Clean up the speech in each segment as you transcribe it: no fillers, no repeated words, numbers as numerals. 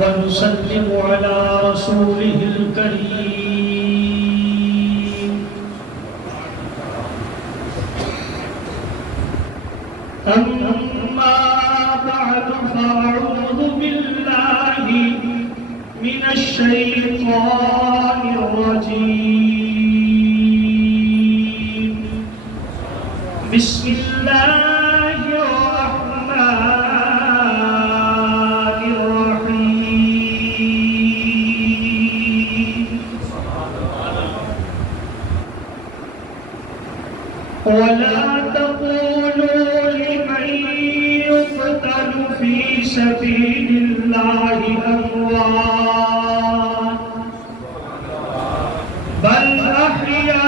ونسلم على رسوله الكريم. أما بعد فأعوذ بالله من الشيطان الرجيم. بسم الله الرحمن الرحيم. ولا تقولوا لمن يقتل في سبيل الله أموات بل أحياء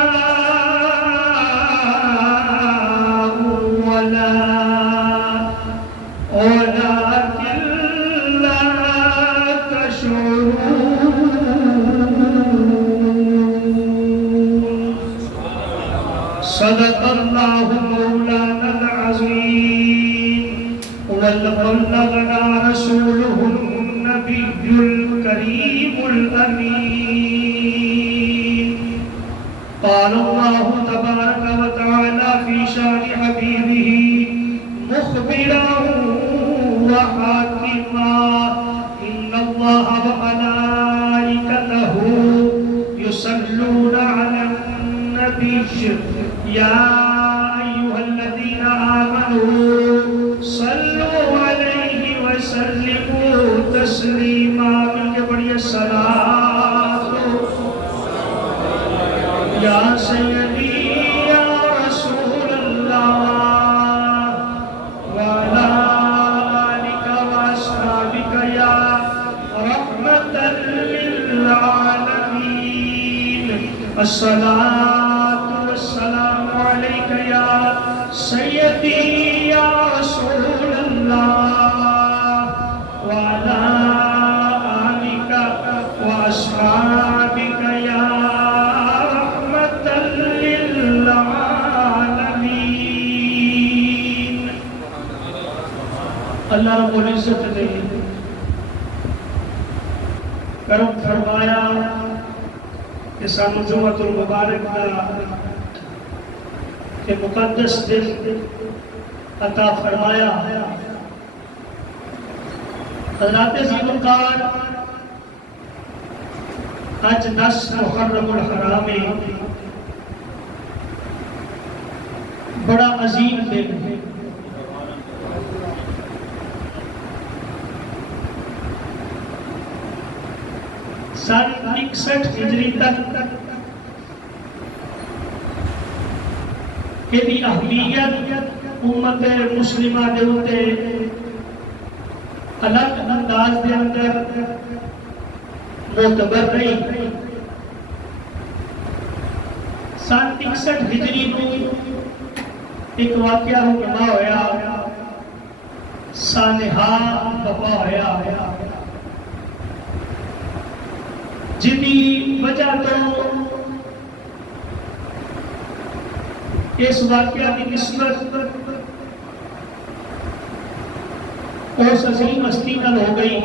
ولكن لا تشعرون. صدق الله مولانا العظيم وبلغنا رسوله النبي الكريم الأمين. قال الله تبارك وتعالى في شان حبيبه مخبرا وحاكما: إن الله وملائكته يصلون على النبي يا أيها الذين آمنوا صلوا عليه وسلموا تسليما. مل کے پڑھیے: الصلاة یا سیدی یا رسول اللہ وعلى آلك وأصحابك يا رحمة للعالمين. الصلاة والسلام عليك يا سيدي يا رسول الله وعلى آلك وأصحابك يا رحمة للعالمين. اللہ رب العزت نے کرم فرمایا کہ سانو جمعۃ المبارک کا کہ مقدس دن عطا فرمایا. حضرات ذوالفقار آج 10 محرم الحرام میں بڑا عظیم دن ہے. سن 61 ہجری تک کہ دی اہمیت امت مسلمہ دے ہوتے الگ انداز دے اندر معتبر رہی. سن 61 ہجری کو ایک واقعہ رونما ہویا، سانحہ وبا ہویا، جن کی وجہ تو اس واقعہ کی نسبت اس عظیم ہستی نال ہو گئی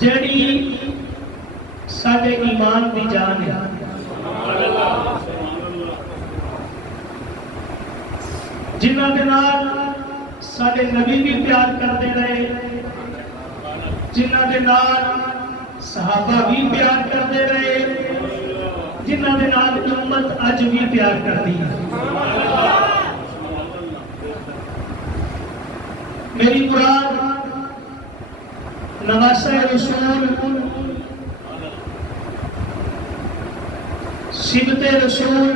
جڑی ساڈے ایمان دی جان ہے. جنہاں دے نال ساڈے نبی بھی پیار کرتے رہے، جنہاں دے نال صحابہ بھی پیار کرتے رہے، جنہاں دے نال امت اج بھی پیار کرتی ہے. میری مراد نواسہ رسول، سبت رسول،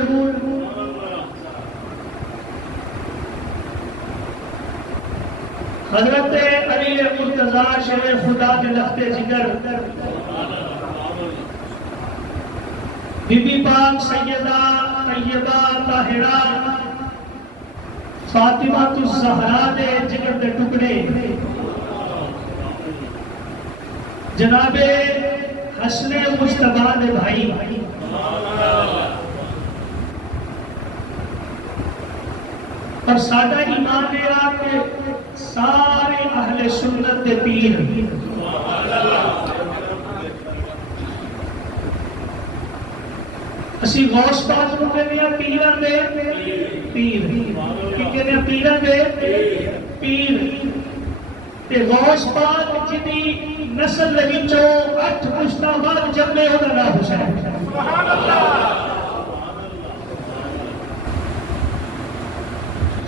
حضرت علی مرتضیٰ شیر خدا کے لخت جگر، بی بی پاک سیدہ طیبہ طاہرہ فاطمہ الزہرا دے جگر دے ٹکڑے جناب حسن مجتبیٰ دے بھائی اور سادہ ایمان ہے آپ کے سارے اہل اہل سنت دے پیر. اسی غوث پاک نوں کہنے ہیں پیراں دے پیر. کی کہنے ہیں پیراں دے پیر. تے غوث پاک جدی نسل دے وچوں 8 پشتاں بعد جمے انہاں دا حسین. سبحان اللہ.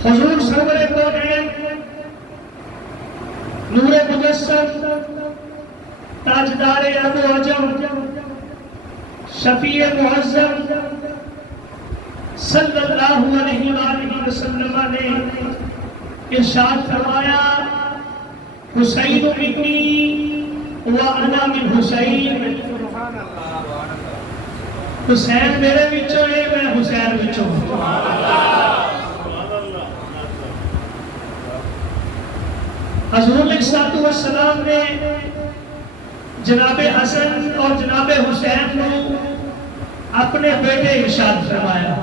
حضور سرور کونین نور مجسم تاجدار ابو عجم شفیع معظم صلی اللہ علیہ وآلہ وسلم نے ارشاد فرمایا حسین منی وانا من حسین. حسین میرے وچوں ہے میں حسین وچوں. حضور علیہ الصلوۃ والسلام نے جناب حسن اور جناب حسین کو اپنے بیٹے ارشاد فرمایا.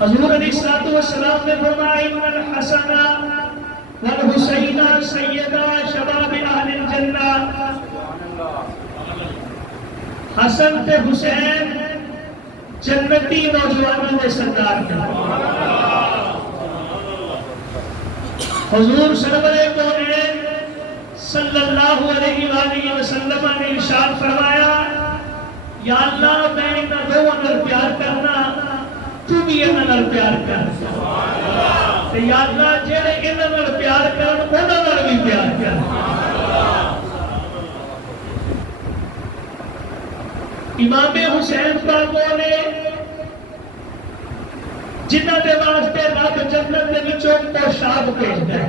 حضور علیہ الصلوۃ والسلام نے فرمایا ان الحسن والحسین سیدا شباب اہل الجنہ. حسن تے حسین جنتی نوجوانوں کے سردار ہیں. حضور سرور کونین صلی اللہ علیہ وآلہ وسلم نے ارشاد فرمایا یا اللہ میں انہاں دوواں نال پیار کرنا تو بھی انہاں نال پیار کر. تے یا اللہ جڑے انہاں نال پیار کرن انہاں نال بھی پیار کر. امام حسین پاک نے جنہ دے واسطے رب جنت دے وچوں پوشاک بھیجدا ہے.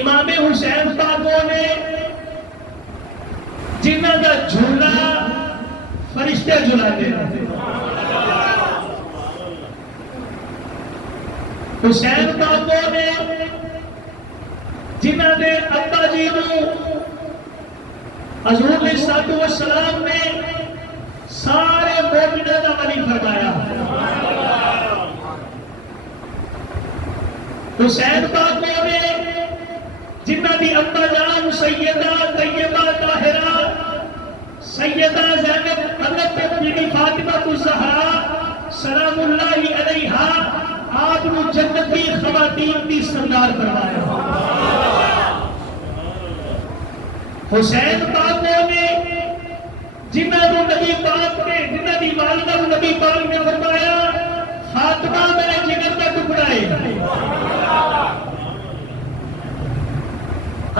امام حسین پاک نے جنہ دا جھولا فرشتے جھلاندے ہیں. حسین پاک نے جنہ دے ابا جی نوں حضور علیہ الصلوۃ والسلام نے سارے مومنوں دا ولی فرمایا. حسین پاک نے جنہ دی ابا جان سیدہ طیبہ طاہرہ سیدہ زینب حضرت بی فاطمہ الزہرا سلام اللہ علیہا آپ نو جنتی خواتین دی سردار فرمایا. حسین پاک نے جنہ کو نبی پاک نے جنہ دی والدہ کو نبی پاک نے فرمایا فاطمہ میرے جگر کا ٹکڑا ہے.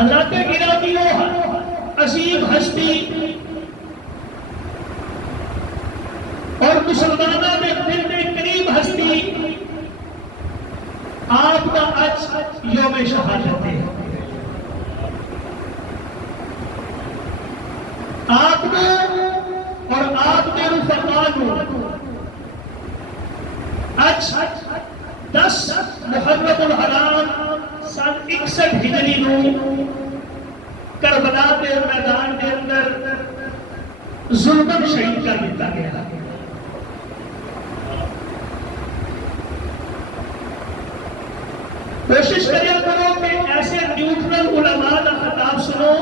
اللہ کے گرامی عظیم ہستی اور مسلمانوں میں دل میں قریب ہستی آپ کا آج یوم شہادت ہے. آپ کو اور آپ کے رفقاء آج 10 محرم الحرام سال 61 ہجری نو کربلا کے میدان کے اندر ظلمن شہید کر دیتا گیا. کوشش کریا کرو کہ ایسے نیوٹرل علماء کا خطاب سنو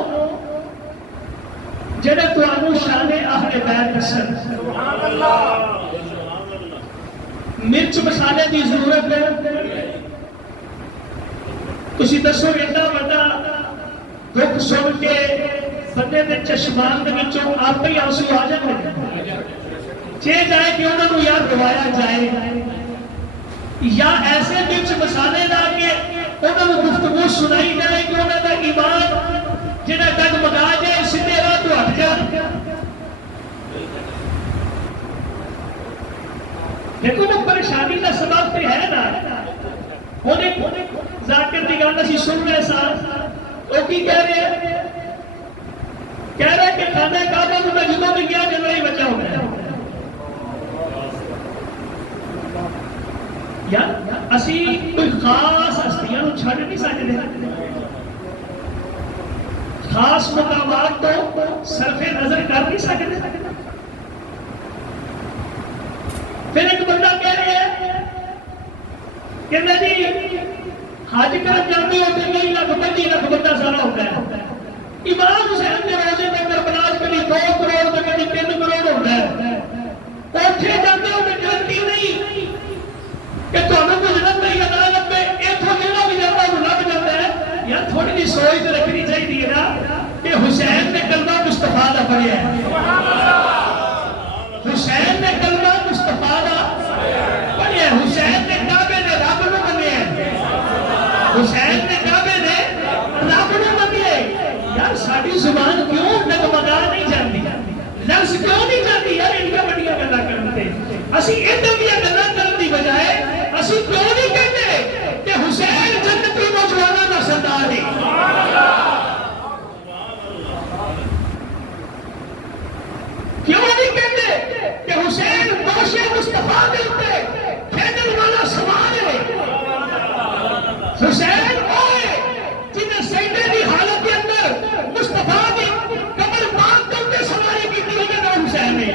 جڑے تانوں شان اہل بیت دسن. مرچ مسالے کی ضرورت ہے. تسی دسو ایڈا بڑا دکھ سن کے بندے دے چشمان دے وچوں آپ ہی آنسو آ جاندے. جے جائے کہ انہاں نوں یا روایا جائے یا ایسے مرچ مسالے لا کے انہاں نوں گفتگو سنائی جائے کہ انہاں دا ایمان جنہیں ڈگمگا جائے سیدھے راہ تو ہٹ جائے. دیکھو وہ پریشانی کا سبب تو ہے نا. ذاکر کی گل اسی سن رہے ساتھ وہ کی کہہ رہے ہیں کہ خانہ کعبہ کو میں جدوں بھی گیا جب نہیں بچا ہو گیا. یار اسی کوئی خاص ہستیاں نوں چھڈ نہیں سکتے. خاص مقامات تو صرف نظر کر نہیں سکتے. کہنا جی حج کر جاتے ہو تو 20 لاکھ 25 لاکھ بندہ سارا ہوتا ہے. امام حسین کے روزے میں کربلا کبھی 2 کروڑ تو کبھی 3 کروڑ ہوتا ہے. اوٹھے جاتے ہو تو گارنٹی نہیں کہ تمہیں گزرت نہیں عدالت میں اتوں میرا بھی جاتا لگ جاتا ہے. یار تھوڑی جی سوچ رکھنی چاہیے نا کہ حسین نے کلمہ مصطفیٰ دا پڑھیا ہے. حسین نے کلمہ مصطفیٰ دا پڑھیا ہے. حسین نے کعبے نے رب نو منیا ہے. حسین نے کعبے نے رب نو منیا ہے. یار ساری زبان کیوں ڈگمگا نہیں جاتی, لفظ کیوں نہیں جاتی یار انڈیا بڑیاں گلاں کرتے. اسی ادھر دیا گلاں کرنے کی بجائے اسی کیوں نہیں کہتے کہ حسین جنتی نوجوانوں کا سردار ہے. کیوں نہیں کہتے کہ حسین دوشے مصطفیٰ کے اوپر کھیلنے والا سوار ہے. حسین ہوئے جنہیں سجدے کی حالت کے اندر مصطفیٰ کی کمر پاک کرتے سواری کی تھی انہیں نام حسین ہے.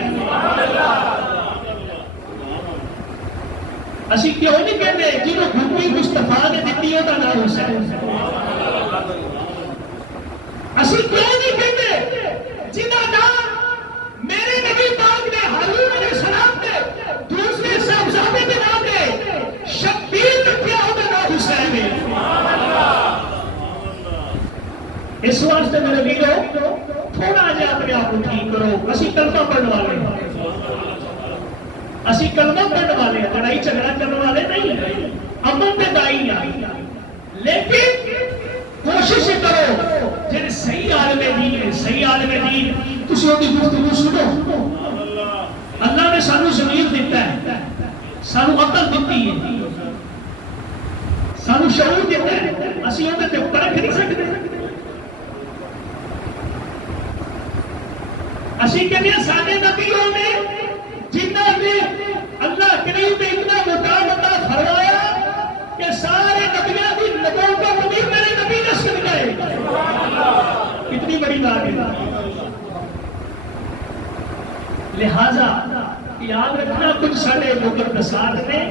اسی کیوں نہیں کہتے جنہوں گھومی مصطفیٰ نے دیتی ہوتا نام حسین. اسی کیوں نہیں کہتے جنہوں نام میرے نبی پاک نے ہارون علیہ السلام نے دوسرے صاحبزادے کے نام نے شبیر رکھیا ہوتا نام حسین ہے. اس واسطے میرے ویرو تھوڑا جہا اپنے آپ کو ٹھیک کرو. اسی کلمہ پڑھنے والے اسی کلمہ پڑھنے والے لڑائی جھگڑا کرنے والے نہیں, امن پہ دائی آئی. لیکن کوشش کرو جن صحیح عالم دین ہے, صحیح عالم دین تسی اودی گفتگو سنو. اللہ نے سانو ضمیر دیتا ہے, سانو عقل دیتی ہے, سانو شعور دیتا ہے. اسی اودے تے پرکھ نہیں سکتے. اسی کہتے ہیں سارے نبیوں نے جنہ نے اللہ کریم نے اتنا مقام عطا فرمایا کہ سارے نبیوں کی نبوت کو میرے نبی نے سن گئے. کتنی بڑی بات ہے. لہذا یاد رکھنا کچھ سارے مقدسات نے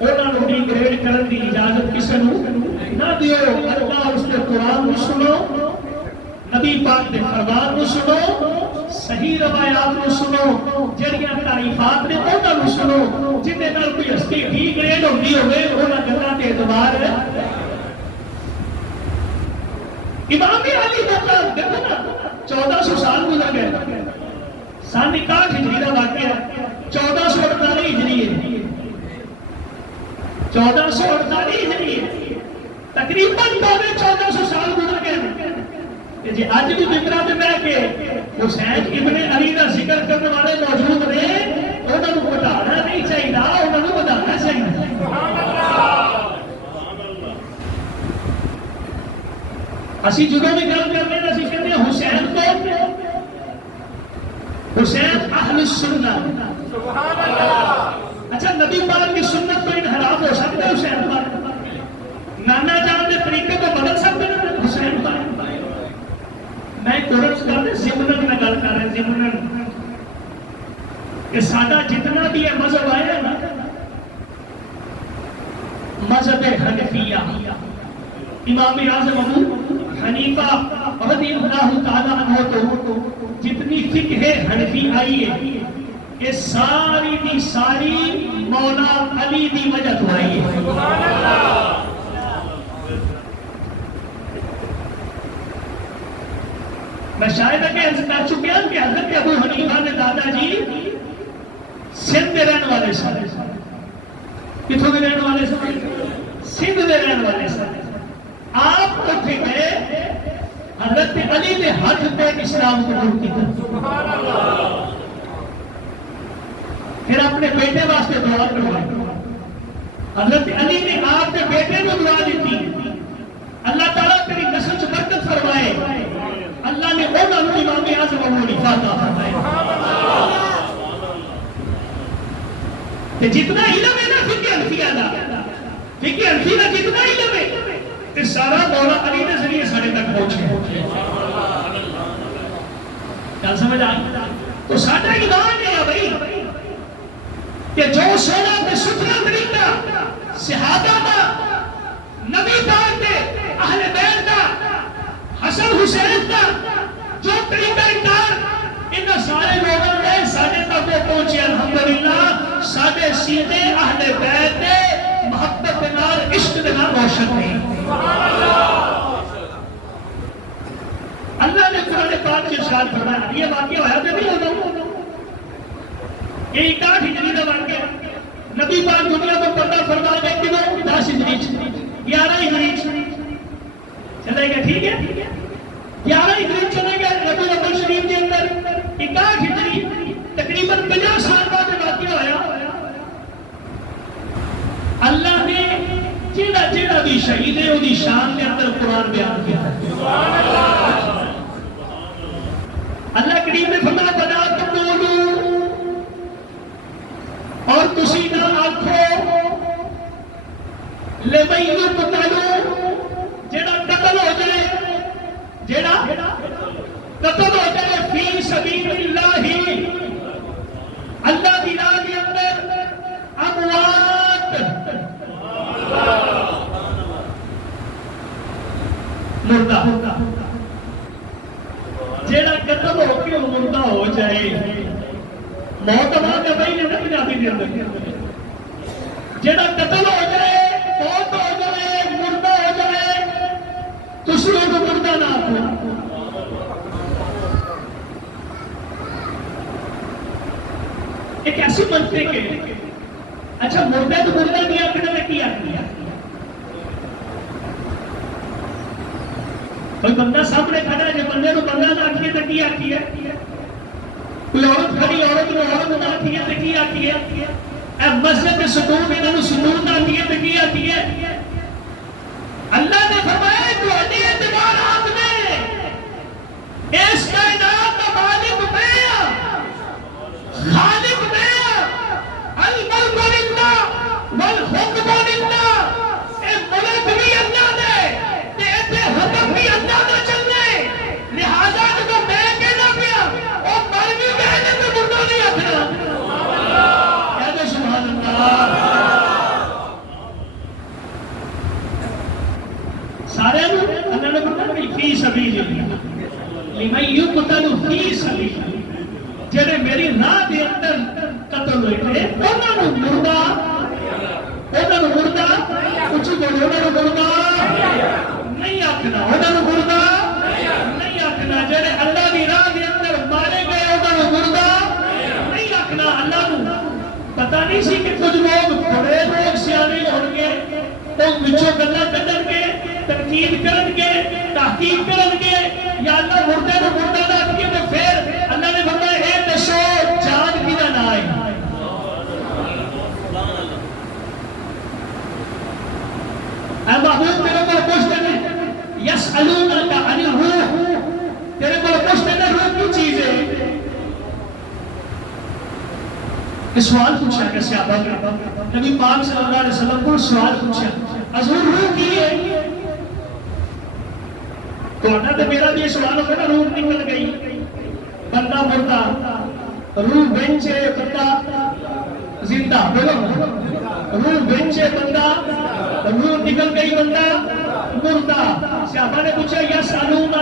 انہوں نے ڈی گریڈ کرنے کی اجازت کسی نہ دیو. اللہ اس کے قرآن کو سنو, نبی پاک کے فرمان کو سنو, صحیح روایات کو سنو, جڑیاں تعریفات نے انہاں کو سنو. جن دے نال کوئی ہستی ڈی گریڈ ہوندی ہوے انہاں گلاں تے اعتبار ہے. امام علی مقام دیکھو نا 1400 سال گزر گئے. سن 61 ہجری کا واقعہ 1448 ہجری ہے. 1448 ہجری ہے. تقریباً 1400 سال گزر گئے. جی اج بھی ممبروں پہ بیٹھ کے حسین ابن علی کا ذکر کرنے والے موجود نے, انہوں کو بتانا نہیں چاہیے, انہوں کو بتانا چاہیے. اسی جدوں بھی گل کرتے ہیں اسی کہتے ہیں حسین کو حسین اہل سنت. اچھا نبی پاک کی سنت کو انحراف ہو سکتا ہے حسین پاک؟ نانا جان کے طریقے کو بدل سکتے ہیں حسین پاک؟ میں کورس کرتے ضمنن میں گل کر رہا ہوں. ضمنن کہ سادہ جتنا بھی ہے مذہب آیا ہے نا, مذہب حنفیہ, امام اعظم ابو حنیفہ رضی اللہ تعالی عنہ تو جتنی فقہ حنفی آئی ہے یہ ساری دی ساری مولا علی دی وجہ تو آئی ہے. میں شاید کہ عرض کر چکے ہیں کہ حضرت ابو حنیفہ نے دادا جی سندھ میں رہنے والے سارے کتوں کے رہنے والے سارے سندھ میں رہنے والے سارے. آپ اٹھے گئے حضرت علی نے ہاتھ پہ اسلام قبول کیا. پھر اپنے بیٹے واسطے دعا کروائی. حضرت علی نے آپ کے بیٹے کو دعا دیتی, اللہ تعالیٰ تیری نسل سے برکت فرمائے. اللہ نے انہوں نے امام اعظم ابو حنیفہ عطا فرمائے. جتنا علم ہے نا فقہ حنفیہ دا, فقہ حنفیہ دا جتنا علم ہے تے سارا مولا علی کے ذریعے سارے تک پہنچے. کیا سمجھ آئی؟ تو سارا ایمان ہے بھائی کہ جو سونا تے ستھرا طریقہ صحابہ نبی پاک دے اہل بیت دا حسن حسین دا جو طریقہ کار ان سارے لوگوں نے سارے تک پہنچے الحمدللہ سارے سینے اہل بیت دے محبت نال عشق دے نال روشن نہیں اللہ نے قرآن پاک سے ارشاد فرمایا یہ واقعہ ہوا تو نہیں ہوتا یہ 61 ہجری کا واقعہ نبی پاک دنیا کو پردہ فرما گئے کیوں 10 ہجری 11 ہجری چلے گا ٹھیک ہے 11 ہجری چلے گا ربیع الاول شریف کے اندر 61 ہجری تقریباً 50 سال بعد واقعہ ہوا اللہ نے جیڑا جیڑا بھی شہید ہے وہ شان کے اندر قرآن بیان کیا اللہ کریم نے فرمایا بنا تقولوا اور تسی نہ آکھو لمن یقتل جیڑا قتل ہو جائے جیڑا قتل ہو جائے فی سبیل اللہ اللہ کی راہ کے اندر اموات مردہ جیڑا قتل ہو کے مردہ ہو جائے موت آواز ہے بھائی نے پنجابی کے اندر جیڑا قتل ہو جائے موت ہو جائے مردہ ہو جائے تسی کو مردہ نہ آکھو ایک ایسی منطق ہے اچھا مردہ تو مردہ نہیں آخر میں کیا کوئی بندہ سامنے کھڑا ہے جو بندے کو بندہ نہ آکھیے تو کی آکھی ہے کوئی عورت کھڑی عورت کو عورت نہ آکھیے تو کی آکھی ہے اے مسجد میں سکون انہوں سکون نہ آکھیے تو کی آکھی ہے اللہ نے فرمایا تو علی اعتبارات میں اس کائنات کا مالک میں خالق میں الملک للہ والحکم للہ اے ملک بھی اللہ نے حکم بھی اللہ نہ چلنے لہذا جو میں کہنا پیا وہ مر بھی کہنے تو مردہ نہیں اپنا کہتے سبحان اللہ سارے اللہ نے فرمایا فی سبیل اللہ لمن یقتل فی سبیل اللہ جڑے میری راہ دے اندر قتل ہوئے تھے انہاں نوں مردہ کچھ بولو انہاں نوں مردہ نہیں آکھنا انہوں مردہ نہیں آکھنا جڑے اللہ کی راہ کے اندر مارے گئے انہوں مردہ نہیں آکھنا اللہ نوں پتہ نہیں سی کہ کچھ لوگ بڑے لوگ سیانے ہون گے تو وچوں گلاں کڈن گے تنقید کرن گے تحقیق کرن گے یا اللہ مردے نوں مردہ نہ آکھے تو پھر اللہ نے فرمایا اے دسو جان کیدا نہ آئے اے محبوب میرے کو پوچھتے ہیں یسألونک عن الروح تیرے کو پوچھتے ہیں روح کی چیز ہے اس سوال پوچھا کہ صحابہ نے نبی پاک صلی اللہ علیہ وسلم کو سوال پوچھا حضور روح کی ہے تو انا تو میرا بھی یہ سوال ہوگا نا روح نکل گئی بندہ مردہ روح بینچے بندہ زندہ بولو روح بینچے بندہ روح نکل گئی بندہ مردہ صحابہ نے پوچھا یسألونک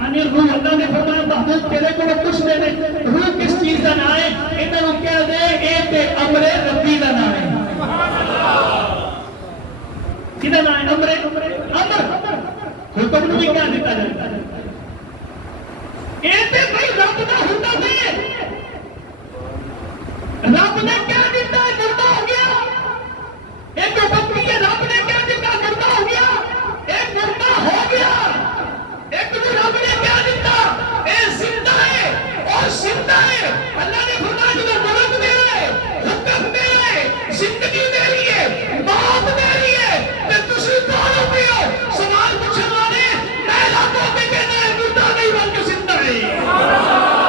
عن الروح اللہ نے فرمایا محبوب تیرے کو کچھ دے دے روح کس چیز کا نام ہے انہوں نے کہہ دے اے تے امر ربی کا نام ہے کدھا نام ہے امر حکم نو بھی کیا دیتا جائے اے تے بھائی رب دا حکم ہے رب نے کیا دیتا ہے مردہ ہو گیا ایک حکم کی رب نے کیا دیتا مردہ ہو گیا ایک مردہ ہو گیا ایک رب نے کیا دیتا اے زندہ ہے اور زندہ ہے اللہ نے فرمایا جو ملک دے رہا ہے حکم دے رہا ہے زندگی دے رہی ہے موت دے رہی ہے کہ تسی کون ہو پیو سوال پوچھنے والے میں لاکھوں پہ کہنا ہے مردہ نہیں بلکہ زندہ ہے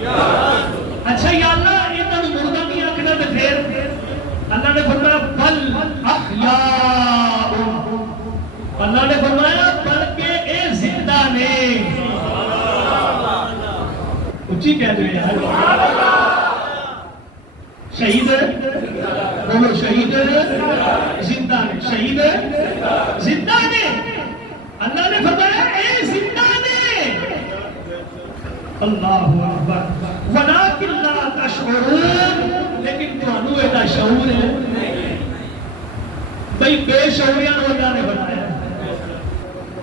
اچھا یا اللہ یہ تو مردہ نہیں آکھنا تو پھر اللہ نے فرمایا بل احیاء اللہ نے فرمایا بلکہ اے زندہ نے اچھی اچھی کہہ رہے ہیں شہید بولو شہید زندہ نے شہید زندہ نے اللہ نے فرمایا اے زندہ نے اللہ اکبر ولکن لا تشعرون لیکن تانوں ایڈا شعور ہے بھئی بے شعوریاں نو اللہ نے بنایا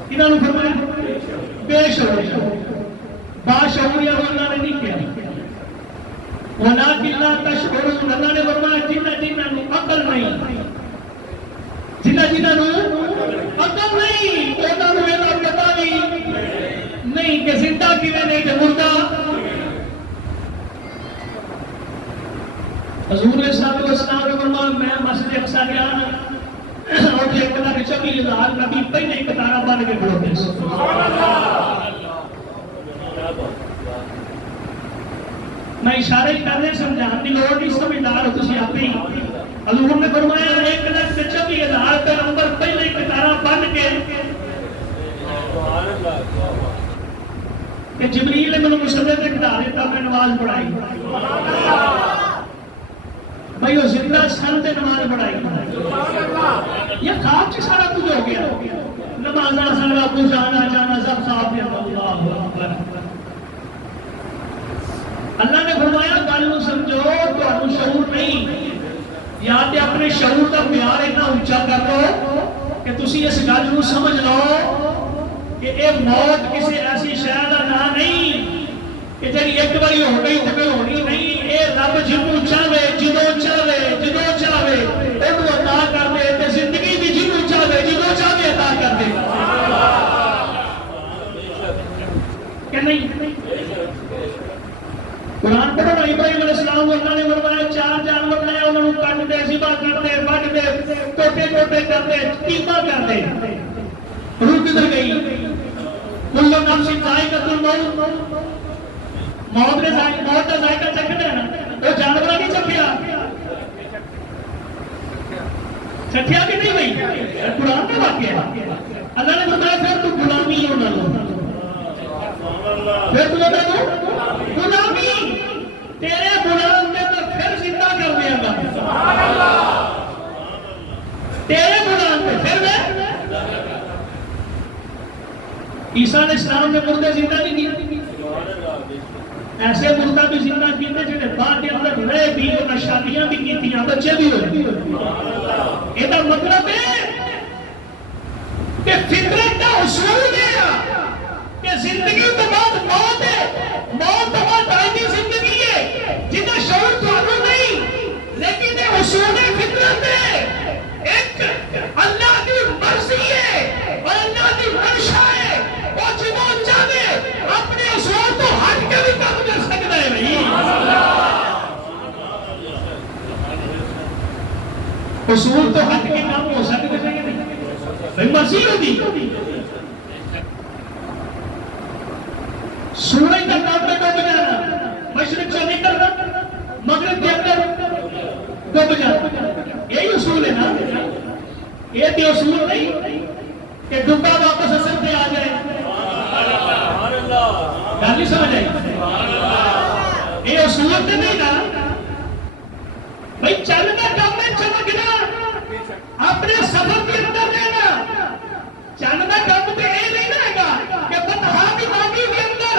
انہاں نو فرمایا بے شعوریاں با شعوریاں نو اللہ نے نہیں کیا ولکن لا تشعرون اللہ نے فرمایا جنہ نو عقل نہیں جنہ نو عقل نہیں انہاں نو یہ پتہ نہیں کہ زندہ کیویں نہیں کہ مردہ حضور صلی اللہ علیہ وسلم نے فرمایا میں مسجد اقصی گیا اور ایک بندہ کے 40,000 نبی پہلے ایک قطار بن کے کھڑوتے سبحان اللہ میں اشارے کرنے سمجھانے کی لوڑ نہیں سمجھدار ہو تسی آپ ہی حضور نے فرمایا ایک لاکھ 40,000 پیغمبر پہلے ایک قطار بن کے کہ جبریل نے مجھے مسلے سے کٹا دیتا میں نماز پڑھائی بھائی وہ زندہ سن سے نماز پڑھائی یہ خواب سے سارا کچھ ہو گیا نمازہ سارا کچھ آنا جانا سب خواب دیا اللہ اکبر اللہ نے فرمایا گل نو سمجھو تو شعور نہیں یا تے اپنے شعور کا معیار اتنا اونچا کر لو کہ تسی اس گل نو سمجھ لو کہ اے موت کسی ایسی شے دا نام نہیں کہ جڑی ایک باری ہو گئی تے پھر ہونی نہیں اے رب جنوں چاہے جدوں چاہے اونوں عطا کر دے تے زندگی دی جنوں چاہے جدوں چاہے عطا کر دے کہ نہیں قرآن پڑھو ابراہیم علیہ السلام اللہ نے فرمایا 4 جانور لے انہاں نوں کٹ دے ذبح کر دے وڈ دے ٹوٹے کر دے قیمہ کر دے روح کدھر گئی کل نفس ذائقۃ الموت موت کا ذائقہ چکھنا ہے نا وہ جانور نہیں چکھیا چکھیا کہ نہیں بھائی قرآن میں واقعہ ہے اللہ نے فرمایا پھر تو غلامی ہو نہ لو پھر تو غلامی تیرے غلام نے تو پھر زندہ کر دیا گا تیرے غلام پہ پھر میں عیسیٰ علیہ السلام نے مردے زندہ نہیں کیا ایسے مردہ بھی زندہ کیتے جنہیں بعد کے اندر رہے بھی انہیں شادیاں بھی کی تھی بچے بھی ہوئے یہ تو مطلب ہے کہ فطرت کا اصول ہے کہ زندگی تو بعد موت ہے موت تو بعد دائمی زندگی ہے جنہیں شعور تو آنو نہیں لیکن یہ اصول فطرت ہے ایک اللہ کی مرضی ہے اور اللہ کی منشا ہے وہ جنہوں چاہے اپنے اصول تو ہٹ کے بھی کام کر سکتا ہے بھائی اصول تو ہٹ کے کام ہو سکتے ہیں بھائی مرضی ہوتی سورج کا کام پہ ڈوب جانا مشرق سے نکلنا مغرب کے اندر ڈوب جانا یہی اصول ہے نا یہ بھی اصول نہیں کہ ڈبا واپس اثر پہ آ جائے گل نہیں سمجھ آئی یہ اصول تو نہیں نا بھائی چلنا کام میں چمکنا اپنے سفر کے اندر رہنا چلنا کام تو یہ نہیں رہے گا کہ بتہا کی باقی کے اندر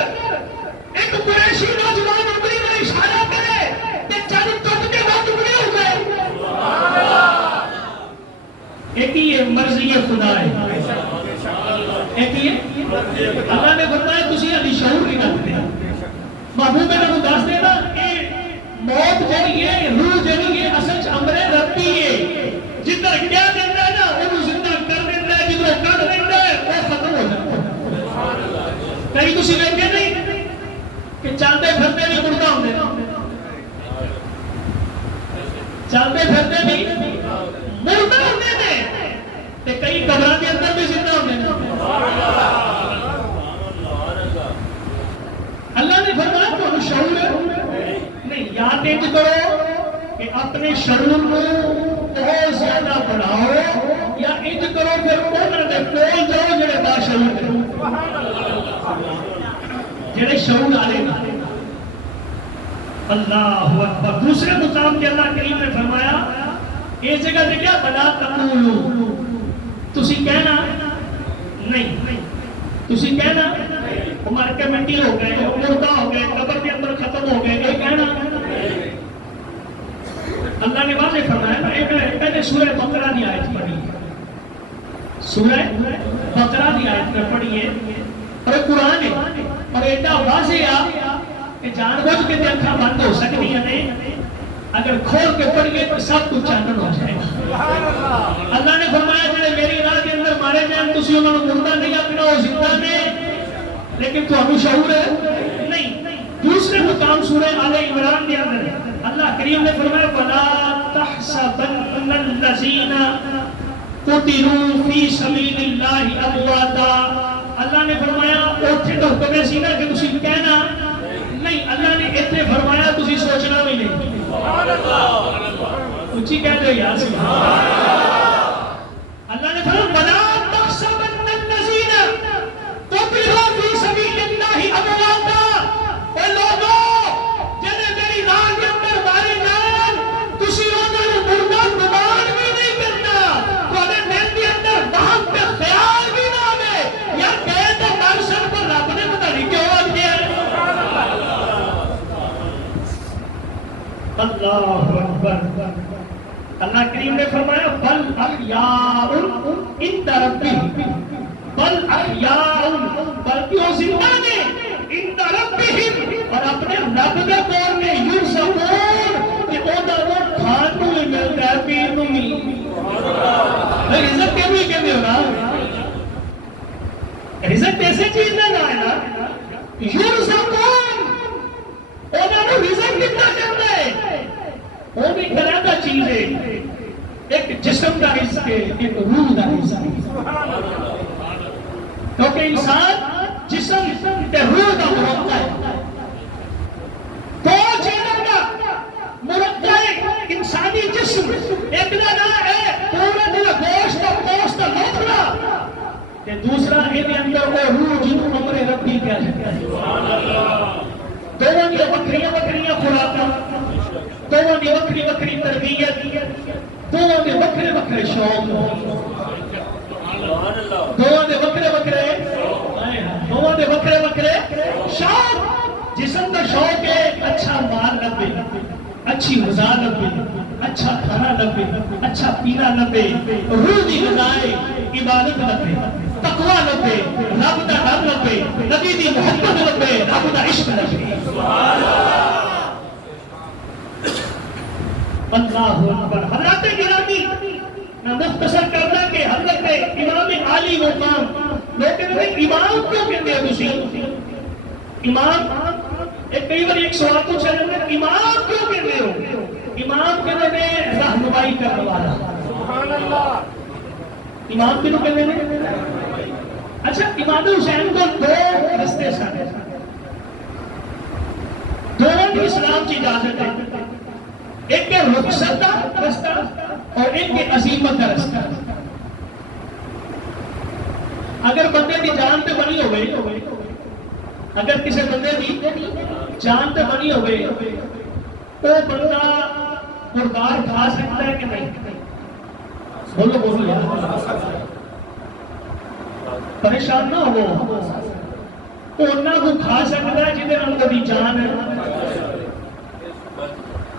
ایک قریشی نوجوان انگلی میں اشارہ کرے کہ چل ٹوٹ کے بعد ٹکڑے ہو گئے ایک ہی مرضی خدا ہے ایک ہی اللہ نے فرمایا تسی ابھی شعور نہیں رکھتے محبوب نے وہ دس دینا کہ موت جڑی ہے روح جڑی ہے اصل امر ربی ہے جدھر کیا دینا ہے نا وہ زندہ کر دینا ہے جدھر کر دینا ہے وہ ختم ہو جاتا ہے کہیں تسی دیکھے نہیں کہ چلتے پھرتے بھی مردہ ہوندے چلتے پھرتے بھی مردہ ہوندے نے تے کئی قبراں کے اندر بھی زندہ ہوندے نے اللہ نے فرمایا تو شعور نہیں یاد انج کرو کہ اپنے شعور کو بہت زیادہ بڑھاؤ یا انج کرو پھر انہاں دے کول جاؤ جڑے باشعور ہیں جڑے شعور والے اللہ اکبر. دوسرے مقام کے اللہ کریم نے فرمایا اس جگہ پہ کیا بلا تقولو تسی کہنا نہیں, تسی کہنا ہمارے کے مٹی ہو گئے, مردہ ہو گئے, قبر کے اندر ختم ہو گئے, یہ کہنا اللہ نے واضح فرمایا نا. ایک پہلے سورہ بقرہ کی آیت پڑھی, سورہ بقرہ کی آیت میں پڑھی ہے اور قرآن ہے اور ایڈا واضح آ کہ جان بوجھ کے اکھاں بند ہو سکتی ہیں, اگر کھول کے پڑھیے تو سب کچھ چانن ہو جائے گا. اللہ نے فرمایا جڑے میری راہ کے اندر مارے جان تسی انہاں نوں مردہ نہیں آکھنا, وہ زندہ نے لیکن تانوں شعور ہے نہیں. دوسرے مقام سورہ آل عمران کے اندر اللہ کریم نے فرمایا ولا تحسبن الذین قتلوا فی سبیل اللہ امواتا. اللہ نے فرمایا اوتھے تو حکم سی نا کہ تسی کہنا نہیں, اللہ نے ایتھے فرمایا تسی سوچنا بھی نہیں. سبحان اللہ, اونچی کہہ دو یار سبحان اللہ. اللہ نے فرمایا ولا تحسبن الذین قتلوا فی سبیل اللہ امواتا. اے لوگو جنے میری راہ کے اندر مارے جان تسی انہاں نوں مردہ گمان بھی نہیں کرنا, تواڈے دل دے اندر وہم تے خیال بھی نہ آوے یا کہے تے مرشد پر رب نے پتہ نہیں کیوں آ گیا. اللہ اکبر. اللہ کریم نے فرمایا بل احیاء عند ربہم, بل احیاء بلکہ وہ زندہ نے عند ربہم اور اپنے رب دے کول میں یرزقون کہ انہاں نوں کھان نوں بھی ملتا ہے, پین نوں بھی. رزق کے بھی کہندے ہو نا, رزق ایسے چیز نہ ہے نا, یرزقون انہاں نوں رزق دتا جاندا ہے. وہ بھی کراتا چیز ہے, ایک جسم کا رزق ہے, ایک روح کا رزق ہے. کیونکہ انسان جسم تے روح کا مرکب ہے, دو چیزوں کا مرکب ہے. انسانی جسم ایک نہ ہے پورا دل گوشت اور گوشت لوتھڑا, تے دوسرا یہ اندر وہ روح جنوں امر ربی کہہ سکتا ہے. دونوں کی وکریاں وکریاں خوراکاں, دونوں کی وکری وکری تربیت, دونوں کے وکرے وکرے شوق, دونوں کے وکرے وکرے دونوں کے وکرے وکرے شوق. جسم کا شوق ہے اچھا مال لبے, اچھی غذا لبے, اچھا کھانا لبے, اچھا پینا لبے, روح کی غذائے عبادت لبے, تقوی لبے, رب کا ڈر لبے, نبی کی محبت لبے, رب کا عشق لبے. اللہ اکبر. حضرات گرامی میں مختصر کرنا کہ حضرت امام عالی مقام لوگ کہتے ہیں امام کیوں کہتے ہیں تسی امام, ایک کئی بار ایک سوال پوچھا جاتا ہے امام کیوں کہتے ہو. امام کہتے ہیں رہنمائی کرنے والا. سبحان اللہ. امام کیوں کہتے ہیں؟ اچھا امام حسین کو دو رستے سن, دونوں کی اسلام کی اجازت ہے, ایک کے رخصت کا رستہ اور ایک کے عزیمت کا رستہ. اگر بندے کی جان پہ بنی ہو گئی, اگر کسی بندے کی جان پہ بنی ہو گئی تو بندہ مردار کھا سکتا ہے کہ نہیں؟ بولو بولو یار, پریشان نہ ہو. انہوں کو کھا سکتا ہے جنہیں ان کی جان ہے.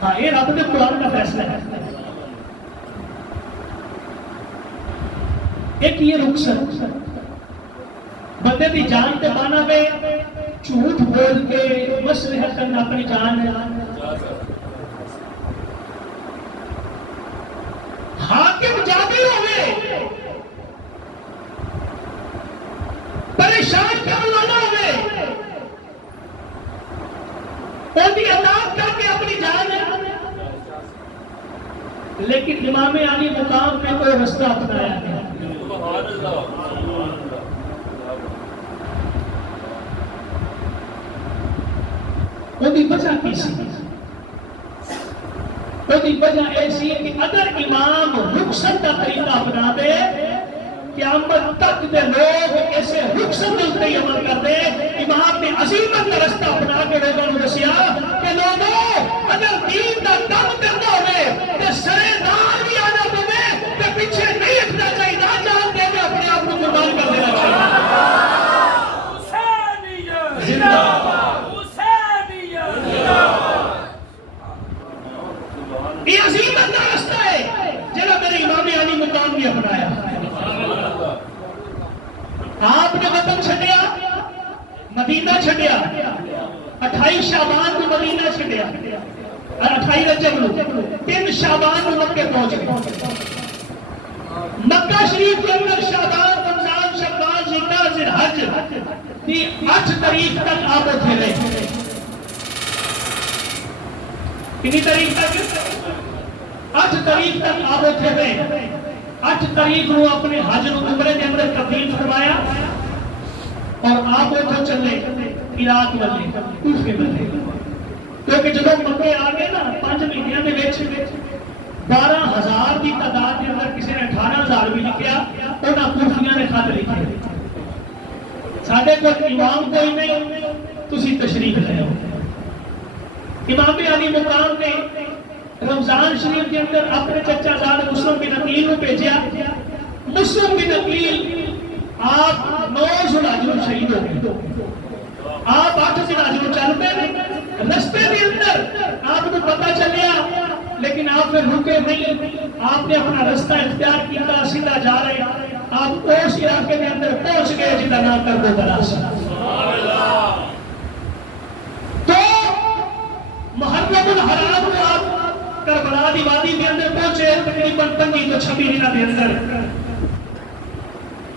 ہاں یہ رب کے قرآن کا فیصلہ ہے. ایک یہ رخصت بندے کی جان تے بانا پہ جھوٹ بول کے مصلحت کرنا اپنی جان ہے. حاکم جابر ہوئے پریشان کرنا نہ ہوئے, ان کی اطاعت کر کے اپنی جان ہے. لیکن امام علی مقام میں کوئی رستہ اپنایا ہے. وہ بھی وجہ کسی وہ وجہ ایسی ہے کہ اگر امام رخصت کا طریقہ اپنا دے قیامت تک دے لوگ ایسے رخصت ملتے ہی عمل کرتے. امام نے عظیمت کا رستہ اپنا کے لوگوں نے دسیا کہ لوگوں اگر دین دا کام کرنا ہوئے تو سرے دار بھی آنا پوے تو پیچھے نہیں ہٹنا چاہیے، نہ جان دے میں اپنے آپ کو قربان کر دینا چاہیے۔ زندہ یہ عظیمت کا رستہ ہے جنہا میرے امام علی مقام نے اپنایا۔ آپ نے وطن چھڑیا، مدینہ چھڑیا، 28 شعبان کو مدینہ چھڑیا، 28 رجب کو 3 شعبان کو مکہ پہنچ گئے۔ مکہ شریف کے اندر شعبان، رمضان، شوال، ذوالحجہ، ذوالحج کی 8 تاریخ تک آپ اتھے رہے۔ کتنی تاریخ تک؟ 8 تاریخ تک آپ اتھے رہے۔ 8 تاریخ کو اپنے حج و عمرے کے اندر تبدیل فرمایا اور آپ اتھے چلے عراق والے، کوفے والے، کیونکہ جب مکے آ گئے نا 5 مہینوں میں 12,000 کی تعداد کے اندر کسی نے 18,000 بھی لکھیا، انہاں کوفیاں نے خط لکھے ساڈے کوئی امام کوئی نہیں، تسی تشریف لے آؤ۔ امام علی مقام نے رمضان شریف کے اندر اپنے چچا زاد مسلم بن عقیل کو بھیجا۔ مسلم بن عقیل آپ 9 ذوالحج کو شہید ہو گئے، آپ 8 ذوالحج کو چل پے، رستے کے اندر آپ کو پتہ چلیا لیکن آپ پھر رکے نہیں، آپ نے اپنا رستہ اختیار کیا، سیدھا جا رہے، آپ اس علاقے کے اندر پہنچ گئے جنہاں نام کر دو بلاس۔ تو محرم الحرام کو آپ کربلا دی وادی کے اندر پہنچے، تقریباً 25 تو 26 دنوں کے اندر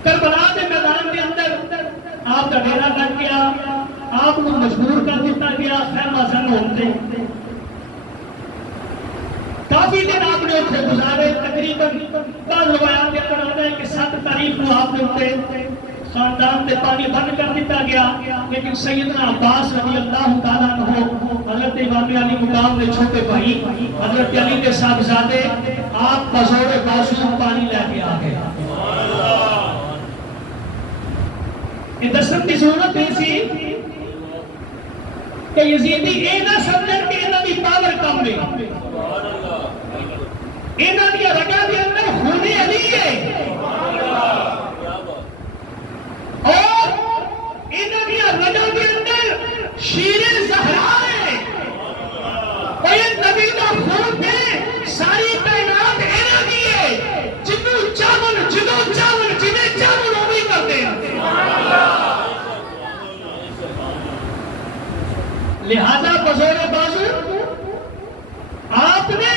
کربلا کے میدان کے اندر آپ کا ڈیرا لگ گیا، آپ کو مجبور کر دیتا گیا خیمہ زن ہوتے۔ کافی دن آپ نے اتنے گزارے، تقریباً بعض روایات کے اندر آتا ہے کہ 7 تاریخ کو آپ نے اتنے خاندان سے پانی بند کر دیتا گیا، لیکن سیدنا عباس رضی اللہ تعالیٰ عنہ حضرت امام علی مقام نے چھوٹے بھائی حضرت علی کے صاحبزادے آپ بزور بازو پانی لے کے آ گئے۔ یہ دسن کی ضرورت نہیں سی کہ یزیدی اے نہ سمجھن کہ انہاں دی پاور کم نہیں، انہاں دی رگاں دے اندر خون علی ہے اور انہاں دی رگاں دے اندر شیر زہرا ہے، اور یہ نبی دا خون ہے، ساری کائنات انہاں دی ہے، جنوں چاون جنہیں چاون وہ بھی کرتے ہیں۔ لہذا بزور بازو آپ نے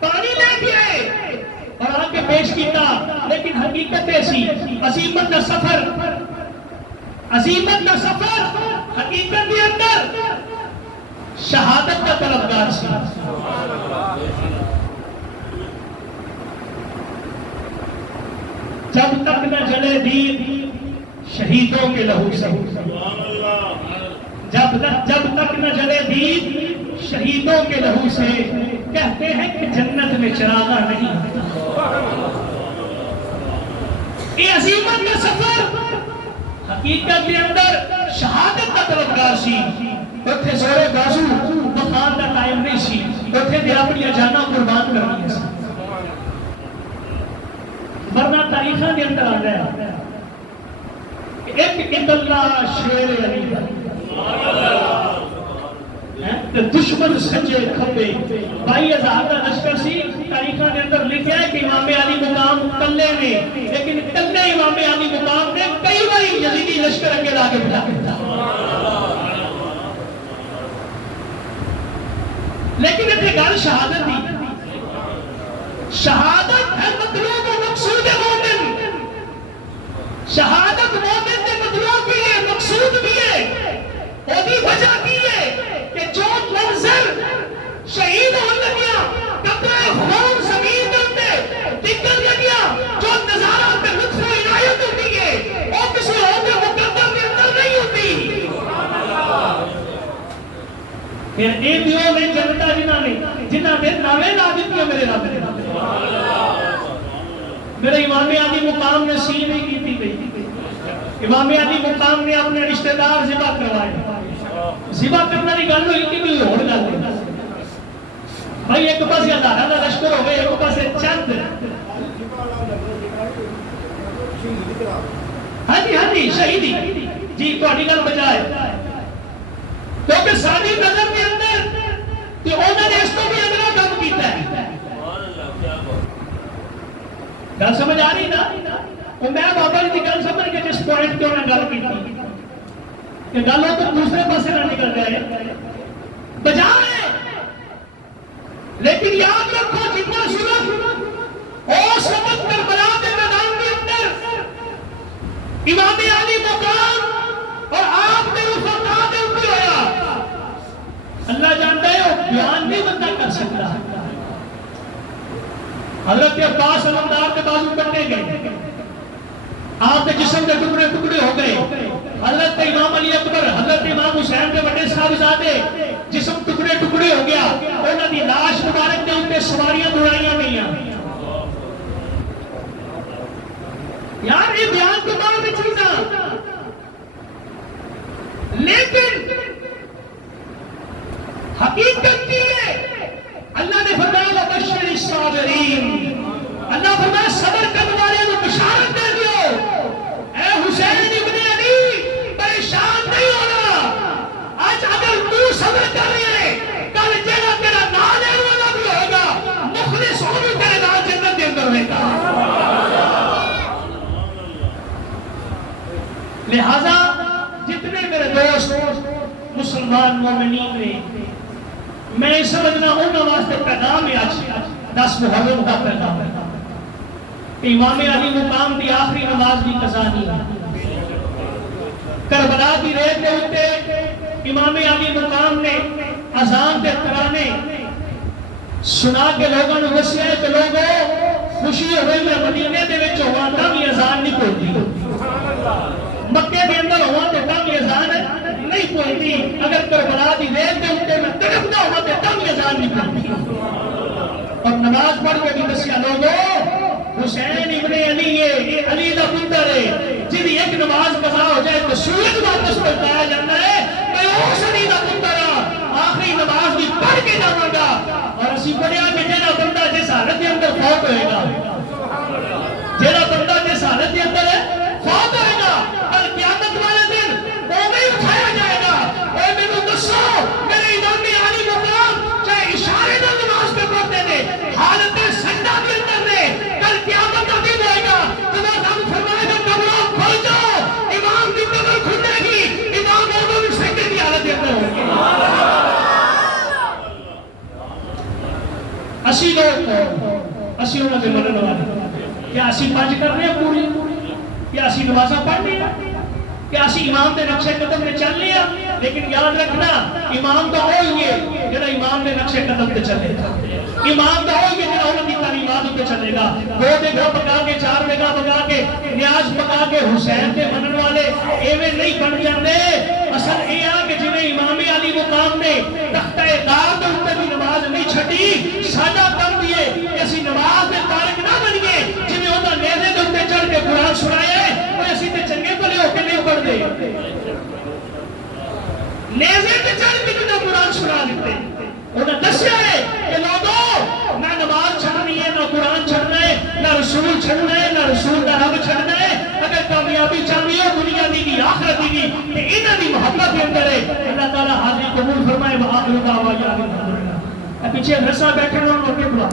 پانی لے کے آئے اور آگے پیش کیتا، لیکن حقیقت ایسی عظیمت کا سفر حقیقت کے اندر شہادت کا طلبگار سی۔ جب تک نہ جلے دین شہیدوں کے لہو سے، جب تک نہ جلے دین شہیدوں کے لہو سے، کہتے ہیں کہ جنت میں چراغاں نہیں۔ یہ عظیمت کا سفر حقیقت کے اندر شہادت کا طلبگار سی، اتھے زور بازو مقام کا قائم نہیں سی، اتھے دے اپنی جاناں قربان کرنی سی۔ ورنہ تاریخاں کے اندر آ گیا ایک اللہ شیر علی دشمن سجے کھپے 22,000 کا لشکر سی۔ تاریخاں کے اندر لکھا ہے کہ امام علی مقام کلے نے، لیکن کلے امام علی مقام نے کئی باری یزیدی لشکر اگے لا کے بٹھا دیتا، لیکن اتنے گل شہادت دی، شہادت ہے مطلوب و مقصود مومن، شہادت مومن کے مطلوب بھی ہے، مقصود بھی ہے، وہ بھی وجہ کی ہے کہ جو منظر شہید ہو لگیا، قطرہ خون زمین کرتے دکھن لگیا، جو نظارہ پہ لطف و عنایت ہوتی ہے وہ کسی اور کے مقدر کے اندر نہیں ہوتی۔ پھر اے دیو میں جنتا جنہ نے نامے لا دیتی ہے میرے رب نے، میرے امام علی مقام نے سی نہیں کی تھی، امام علی مقام نے اپنے رشتہ دار ذبح کروائے، ذبح کرنا نہیں گل ہوئی کہ کوئی اور گل ہے، بھائی ایک پاس ہزاروں کا لشکر ہوگا، ایک پاس چند. ہاں جی شہیدی جی تھوڑی گل بجائے، کیونکہ ساری نظر کے اندر کہ انہوں نے اس کو بھی اگلا کام کیتا ہے. گل سمجھ آ رہی نا؟ اور میں بابا جی کی گل سمجھ کے جس پوائنٹ پہ انہوں نے گل کی کہ گل ہو تو دوسرے پاسے نہ نکل جائے بجائے. لیکن یاد رکھو جتنا سلف اس وقت کربلا کے میدان کے اندر امام علی مقام اور آپ نے اس وقت کے اوپر ہوا، اللہ جانتا ہے وہ بیان نہیں بندہ کر سکتا. حضرت عباس علمدار کے بازو کٹے گئے، آپ کے جسم کے ٹکڑے ٹکڑے ہو گئے. حضرت امام علی اکبر، حضرت امام حسین کے بڑے صاحبزادے جسم ٹکڑے ٹکڑے ہو گیا، انہوں نے لاش مبارک کے اوپر سواریاں دوڑائیاں گئیاں. یار یہ بیان تو بعد میں چیزاں، لیکن حقیقت کی ہے. اللہ نے فرمایا وبشر الصابرین، اللہ فرمایا صبر کرنے والے کو بشارت دے دیو. اے حسین ابن علی پریشان نہیں ہونا. آج اگر تو صبر کر رہی ہے، کل جیڑا تیرا نام ہے وہ بھی ہوگا، مخلص ہو بھی تیرے نام جنت کے اندر ہوئے گا. لہذا جتنے میرے دوست مسلمان مومنین نے، میں سمجھنا انہوں واسطے پیغام ہے آج 10 محرم کا پیغام ہے کہ امام علی مقام دی آخری نماز دی قضا نہیں. کربلا دی ریت کے اوپر امام علی مقام نے اذان کے ترانے سنا کے لوگوں نے وسیا ہے کہ لوگوں خوشی ہوئی میں مدینے دے وچ ہوا تاں بھی اذان نہیں پڑھتی، مکے کے اندر ہوا تو تاں بھی اذان نہیں پڑھتی. اگر کربلا دی ریت کے اوپر میں تڑپتا ہوا تو تاں بھی اذان نہیں پڑھتی. اور نماز پڑھ کے بھی دسیا لوگوں حسین ابن علی یہ علی دا پتر ہے، جن ایک نماز قضا ہو جائے تو سورج واپس پلٹایا جاتا ہے. میں اس علی دا پتر آخری نماز بھی پڑھ کے جاواں گا. اور اسی پڑھیا کہ جہاں بندہ جس حالت کے اندر فوت ہوئے گا، جہاں بندہ جس حالت کے اندر فوت ہوئے گا، کل قیامت والے دن وہ نہیں اٹھایا جائے گا. اے میرے دسو میرے امام علی مقام چاہے اشارے نہ نماز پہ پڑھتے تھے، حالت سجدہ کے اندر نے، کل قیامت کا دن ہوئے گا جب ہم فرمائے گا قبروں کھل جاؤ، امام کی قبر کھلے گی، امام وہ بھی سجدے کی حالت کے اندر ہوں گے. اسی لوگ اسی انہوں نے منن والے کیا اسی پنج کرنے ہیں پوری، کیا اسی نمازاں پڑھنے ہیں، کیا اسی امام کے نقشے قدم میں چل لیا. لیکن یاد رکھنا امام کا وہی ہے جڑا امام نے نقشے قدم پہ چلے گا. امام کا وہی ہے جڑا انہوں کی تعلیمات پہ چلے گا. 2 جگہ پکا کے 4 جگہ پکا کے نیاز پکا کے حسین کے منن والے ایویں نہیں بن جاتے. اصل یہ ہے کہ جنہیں امام علی مقام نے تختہ دار کے اوپر بھی نماز نہیں چھٹی. ساڈا کم بھی ہے کہ اسی نماز کے تارک نہ بنیے جنہیں انہوں نے نیزے کے اوپر چڑھ کے قرآن سنایا ہے، وہ اسی تے چنگے بھلے ہو کے نہیں پڑھ دے. نیزے کے چڑھ کے جنہیں قرآن سنا دیتے، انہوں نے دسیا ہے کہ لوگوں نہ نماز چھڑنی ہے، نہ قرآن چھڑنا ہے، نہ رسول چھڑنا ہے، نہ رسول کا رب چھڑنا ہے. اگر کامیابی چاہیے ہو دنیا دی کی آخرت دی کہ انہوں نے محبت کے اندر ہے. اللہ تعالیٰ حاضر قبول فرمائے. وآخر دعوانا الحمدللہ. پیچھے رسا بیٹھے انہوں نے بلا